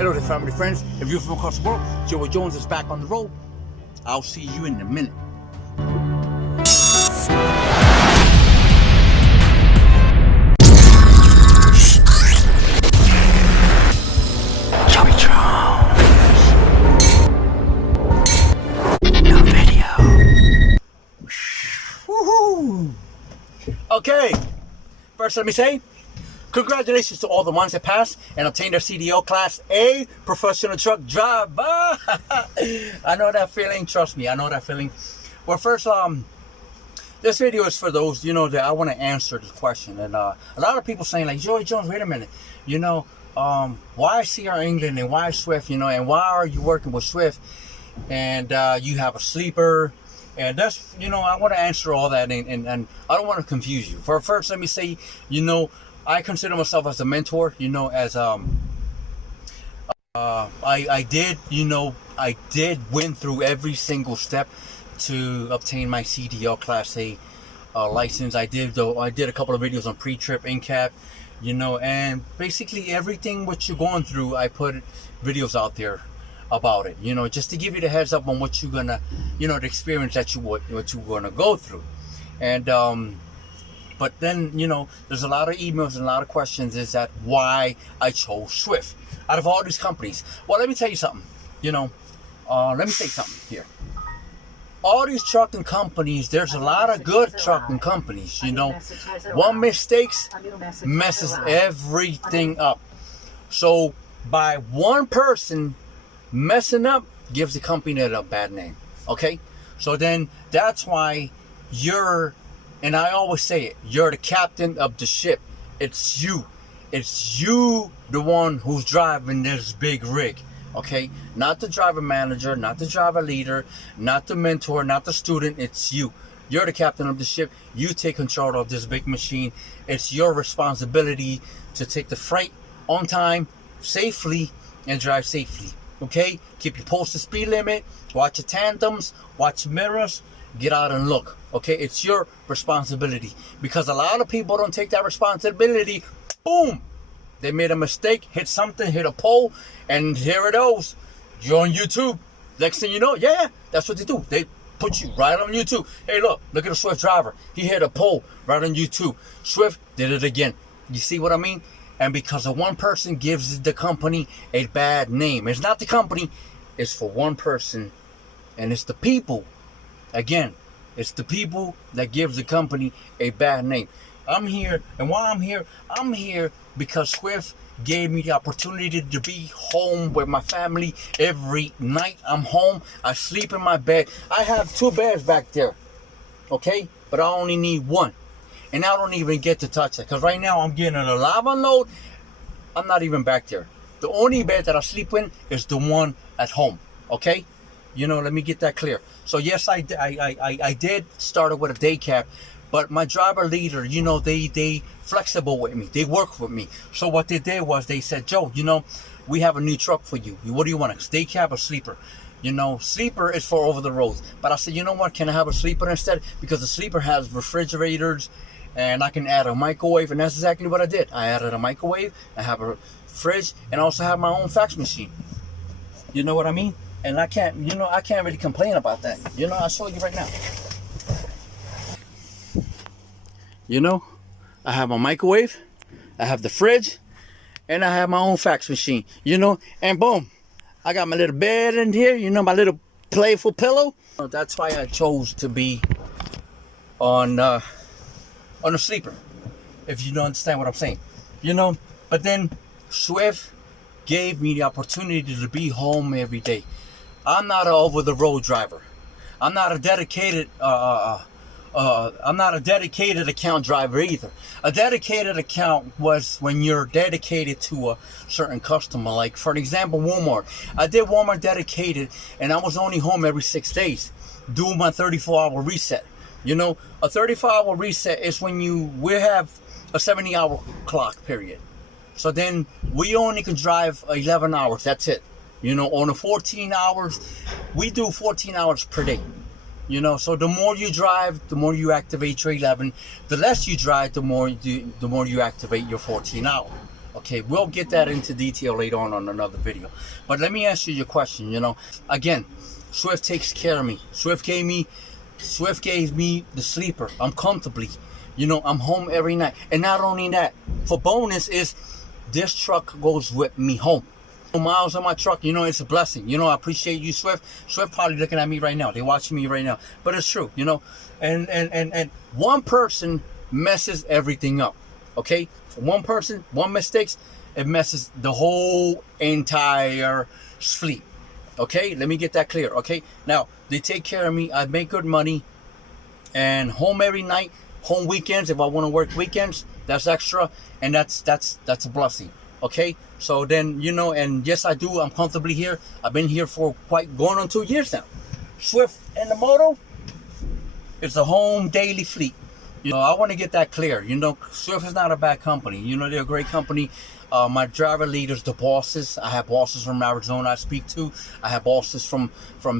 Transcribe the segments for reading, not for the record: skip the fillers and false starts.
Hello there, family friends. If you're from across the world, Joey Jones is back on the road. I'll see you in a minute. Joey Jones. No video. Woohoo! Okay. First, let me say, congratulations to all the ones that passed and obtained their CDL Class A professional truck driver. I know that feeling. Trust me, I know that feeling. Well, first, this video is for those, that I want to answer this question. And a lot of people saying, like, Joey Jones, wait a minute. Why CR England and why Swift, and why are you working with Swift? And you have a sleeper. And that's, I want to answer all that. And I don't want to confuse you. First, let me say, I consider myself as a mentor, as I did win through every single step to obtain my CDL Class A license. I did a couple of videos on pre-trip, NCAP, and basically everything what you're going through, I put videos out there about it, just to give you the heads up on what you're gonna, the experience that what you're gonna go through. And but then, there's a lot of emails and a lot of questions is that why I chose Swift out of all these companies. Well, let me tell you something, let me say something here. All these trucking companies, there's a lot of good trucking companies, One mistake messes everything up. So by one person messing up gives the company a bad name, okay? So then that's why and I always say it, you're the captain of the ship. It's you. It's you, the one who's driving this big rig, okay? Not the driver manager, not the driver leader, not the mentor, not the student. It's you. You're the captain of the ship. You take control of this big machine. It's your responsibility to take the freight on time, safely, and drive safely, okay? Keep your posted speed limit. Watch your tandems. Watch your mirrors. Get out and look, okay? It's your responsibility, because a lot of people don't take that responsibility. Boom, they made a mistake, hit something, hit a pole, and here it goes. You're on YouTube. Next thing you know, yeah, that's what they do. They put you right on YouTube. Hey, look at the Swift driver. He hit a pole right on YouTube. Swift did it again. You see what I mean? And because of one person gives the company a bad name. It's not the company, it's for one person, and it's the people. Again, it's the people that gives the company a bad name. I'm here, and while I'm here because Swift gave me the opportunity to be home with my family every night. I'm home. I sleep in my bed. I have 2 beds back there, okay? But I only need 1. And I don't even get to touch it, because right now I'm getting a live unload. I'm not even back there. The only bed that I sleep in is the one at home, okay? Let me get that clear. So yes, I did start with a day cab, but my driver leader, they flexible with me. They work with me. So what they did was they said, Joe, we have a new truck for you. What do you want, a day cab or sleeper? Sleeper is for over the roads. But I said, you know what? Can I have a sleeper instead? Because the sleeper has refrigerators, and I can add a microwave, and that's exactly what I did. I added a microwave, I have a fridge, and also have my own fax machine. You know what I mean? And I can't really complain about that. I'll show you right now. I have my microwave, I have the fridge, and I have my own fax machine, and boom, I got my little bed in here, my little playful pillow. That's why I chose to be on a sleeper, if you don't understand what I'm saying, But then Swift gave me the opportunity to be home every day. I'm not an over-the-road driver. I'm not a dedicated account driver either. A dedicated account was when you're dedicated to a certain customer. Like, for example, Walmart. I did Walmart dedicated, and I was only home every 6 days doing my 34-hour reset. A 34-hour reset is when we have a 70-hour clock period. So then we only can drive 11 hours. That's it. On the 14 hours, we do 14 hours per day. So the more you drive, the more you activate your 11. The less you drive, the more you activate your 14 hour. Okay, we'll get that into detail later on another video. But let me answer your question. Again, Swift takes care of me. Swift gave me the sleeper. I'm comfortably. I'm home every night. And not only that, for bonus is this truck goes with me home. Miles on my truck, it's a blessing. I appreciate you, Swift. Swift probably looking at me right now. They're watching me right now. But it's true, And one person messes everything up. Okay? For one person, one mistake, it messes the whole entire fleet. Okay? Let me get that clear. Okay? Now, they take care of me. I make good money. And home every night, home weekends. If I want to work weekends, that's extra. And that's a blessing. Okay? So then, and yes, I do. I'm comfortably here. I've been here for going on 2 years now. Swift and the Moto is a home daily fleet. I want to get that clear. Swift is not a bad company. They're a great company. My driver leaders, the bosses. I have bosses from Arizona I speak to. I have bosses from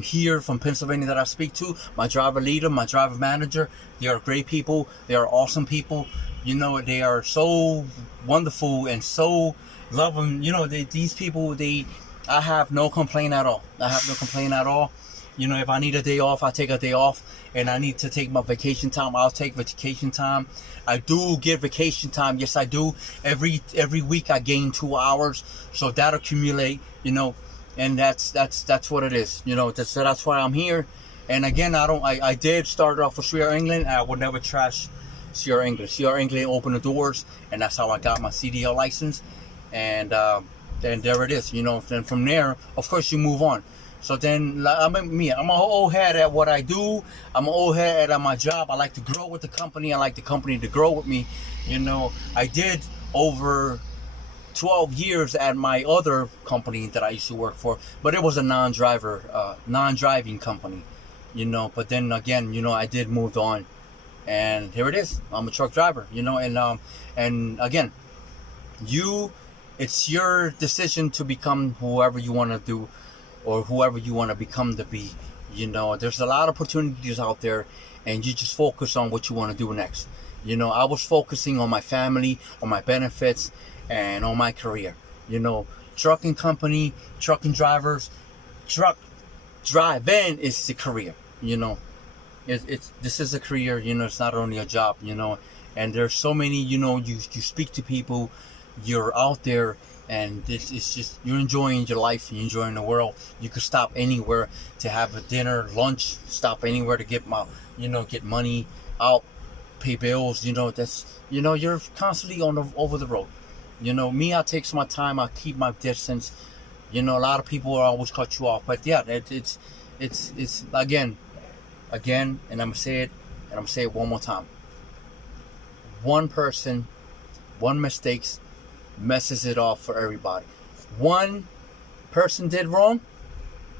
here, from Pennsylvania that I speak to. My driver leader, my driver manager. They are great people. They are awesome people. They are so wonderful and so loving. These people, I have no complaint at all. I have no complaint at all. If I need a day off, I take a day off. And I need to take my vacation time, I'll take vacation time. I do get vacation time. Yes, I do. Every week I gain 2 hours. So that accumulate, and that's what it is. That's why I'm here. And again, I did start off with Sierra England. I would never trash Sierra England. Sierra England opened the doors, and that's how I got my CDL license. And there it is. Then from there, of course, you move on. So then, I'm an old head at what I do. I'm an old head at my job. I like to grow with the company. I like the company to grow with me. I did over 12 years at my other company that I used to work for, but it was a non-driving company. But then again, I did move on, and here it is. I'm a truck driver. And again, it's your decision to become whoever you want to do, or whoever you want to become to be. There's a lot of opportunities out there, and you just focus on what you want to do next. I was focusing on my family, on my benefits, and on my career. Trucking company, trucking drivers, truck driving is the career. This is a career. It's not only a job. And there's so many. You speak to people, you're out there. And this is just, you're enjoying your life, you're enjoying the world. You could stop anywhere to have a dinner, lunch, stop anywhere to get get money out, pay bills. You're constantly over the road. Me, I take my time, I keep my distance. A lot of people always cut you off, but yeah, it's again, and I'm gonna say it one more time. One person, one mistakes messes it off for everybody. One person did wrong,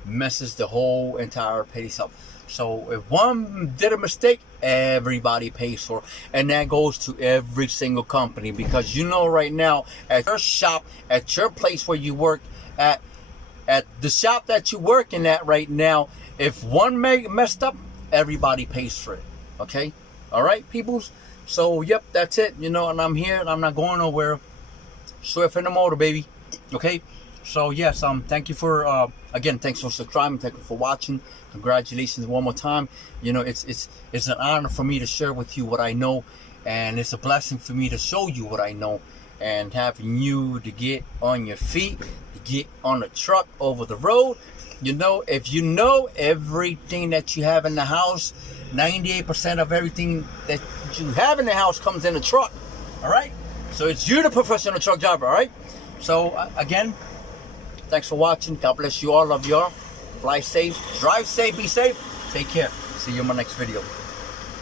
messes the whole entire pace up. So if one did a mistake, everybody pays for it. And that goes to every single company, because right now at your shop, at your place where you work at the shop that you're working at right now, if one messed up, everybody pays for it. Okay? All right, peoples? So, yep, that's it. And I'm here and I'm not going nowhere. Swift and the Moto, baby. Okay? So, yes, thank you for, again, thanks for subscribing. Thank you for watching. Congratulations one more time. It's an honor for me to share with you what I know. And it's a blessing for me to show you what I know. And having you to get on your feet, to get on a truck over the road. If you know everything that you have in the house, 98% of everything that you have in the house comes in a truck. All right? So it's you, the professional truck driver, all right? So, again, thanks for watching. God bless you all. Love you all. Fly safe. Drive safe. Be safe. Take care. See you in my next video.